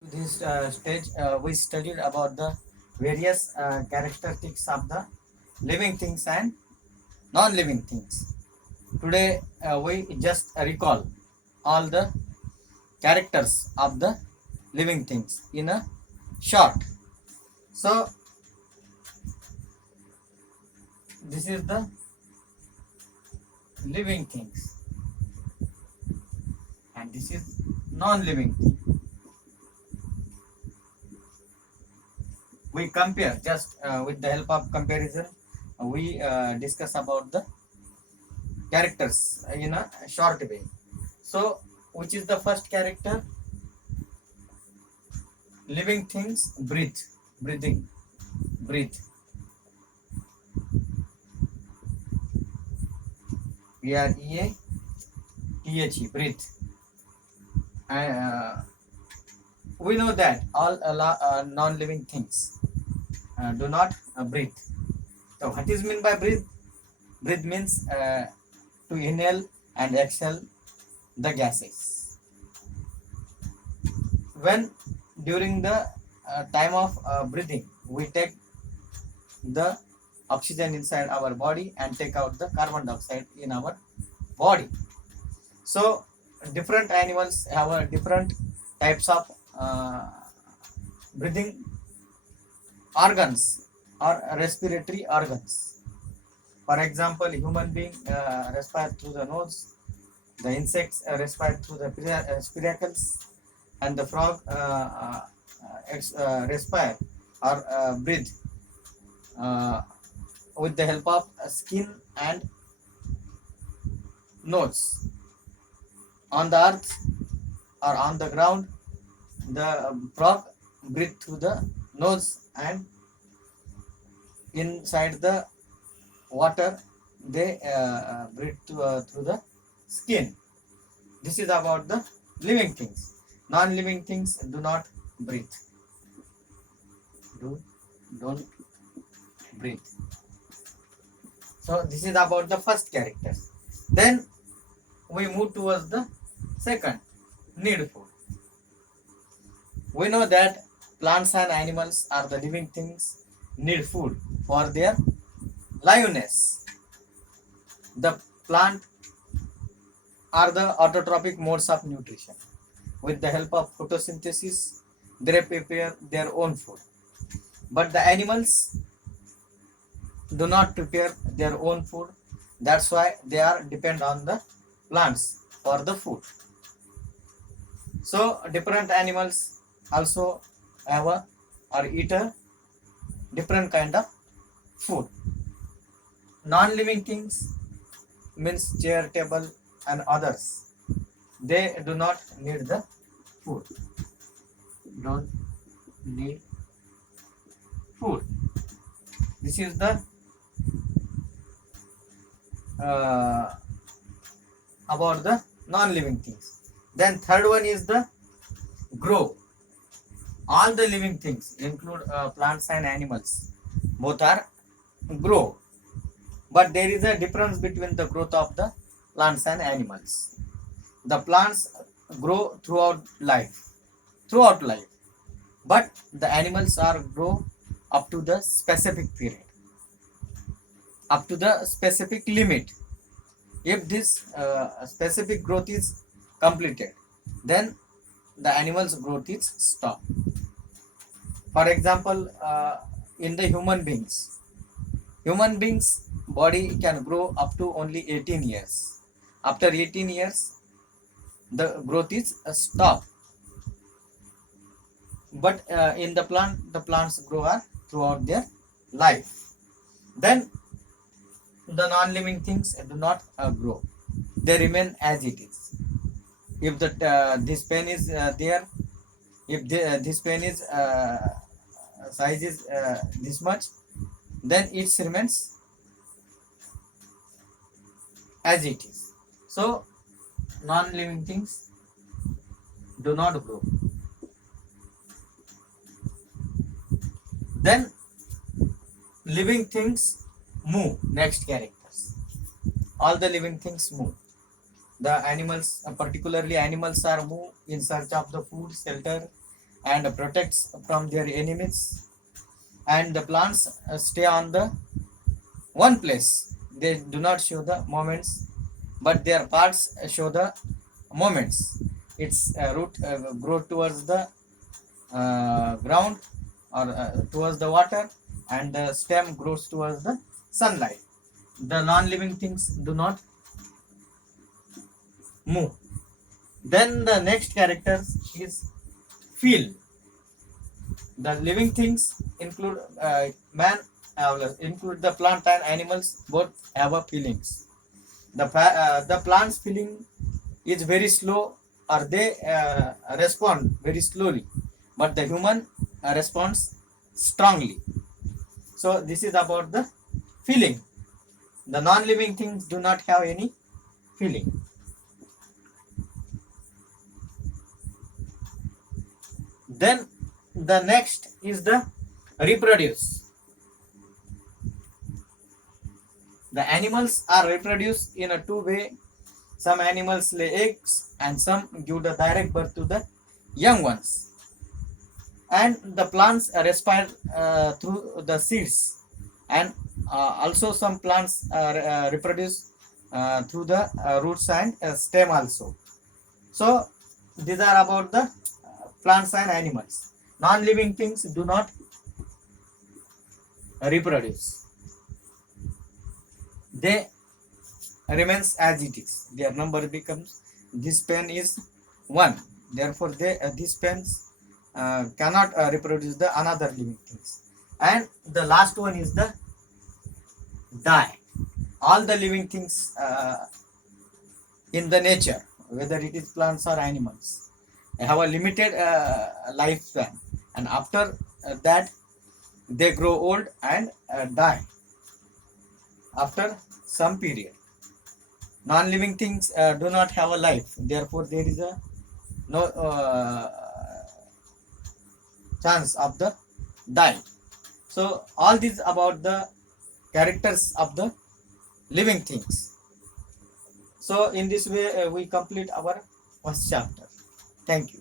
This stage, we studied about the various characteristics of the living things and non-living things. Today, we just recall all the characters of the living things in a short. So, this is the living things, and this is non-living thing. We compare just with the help of comparison. We discuss about the characters in a short way. So, which is the first character? Living things breathe, breathing, breathe. B-R-E-A-T-H-E, breathe. We know that all non-living things do not breathe. So, what is meant by breathe? Breathe means to inhale and exhale the gases. When during the time of breathing, we take the oxygen inside our body and take out the carbon dioxide in our body. So different animals have different types of breathing organs or respiratory organs. For example, human being respire through the nose, the insects respire through the spiracles, and the frog respire or breathe uh, with the help of skin and nose. On the earth or on the ground, the frog breathe through the nose, and inside the water they breathe through the skin. This is about the living things. Non-living things do not breathe. Don't breathe. So this is about the first character. Then we move towards the second, need food. We know that plants and animals are the living things, need food for their liveness. The plant are the autotrophic modes of nutrition. With the help of photosynthesis, they prepare their own food. But the animals do not prepare their own food. That's why they are depend on the plants for the food. So different animals also have a or eat a different kind of food. Non-living things means chair, table, and others. They do not need the food. Don't need food. This is the about the non-living things. Then third one is the grow. All the living things include plants and animals. Both are grow, but there is a difference between the growth of the plants and animals. The plants grow throughout life, but the animals are grow up to the specific period, up to the specific limit. If this specific growth is completed, then the animal's growth is stopped. For example, in the human beings body can grow up to only 18 years. After 18 years, the growth is stopped. But in the plant, the plants grow throughout their life. Then the non-living things do not grow; they remain as it is. If this pen is there, if this pen is size is this much, then it remains as it is. So non-living things do not grow. Then living things move. Next characters. All the living things move. The animals, particularly animals, are move in search of the food, shelter, and protects from their enemies, and the plants stay on the one place. They do not show the moments, but their parts show the moments. Its root grow towards the ground, or towards the water, and the stem grows towards the sunlight. The non-living things do not move. Then the next character is feel. The living things include man, include the plant and animals. Both have a feelings. The plant's feeling is very slow, or they respond very slowly, but the human responds strongly. So this is about the feeling. The non-living things do not have any feeling. Then the next is the reproduce. The animals are reproduced in a two way. Some animals lay eggs and some give the direct birth to the young ones. And the plants respire through the seeds, and also some plants reproduce through the roots and stem also. So these are about the plants and animals. Non-living things do not reproduce. They remains as it is. Their number becomes, this pen is 1. Therefore, these pens cannot reproduce the another living things. And the last one is the die. All the living things in the nature, whether it is plants or animals, have a limited lifespan, and after that they grow old and die after some period. Non-living things do not have a life, therefore there is a no chance of the dying. So all these about the characters of the living things. So in this way we complete our first chapter. Thank you.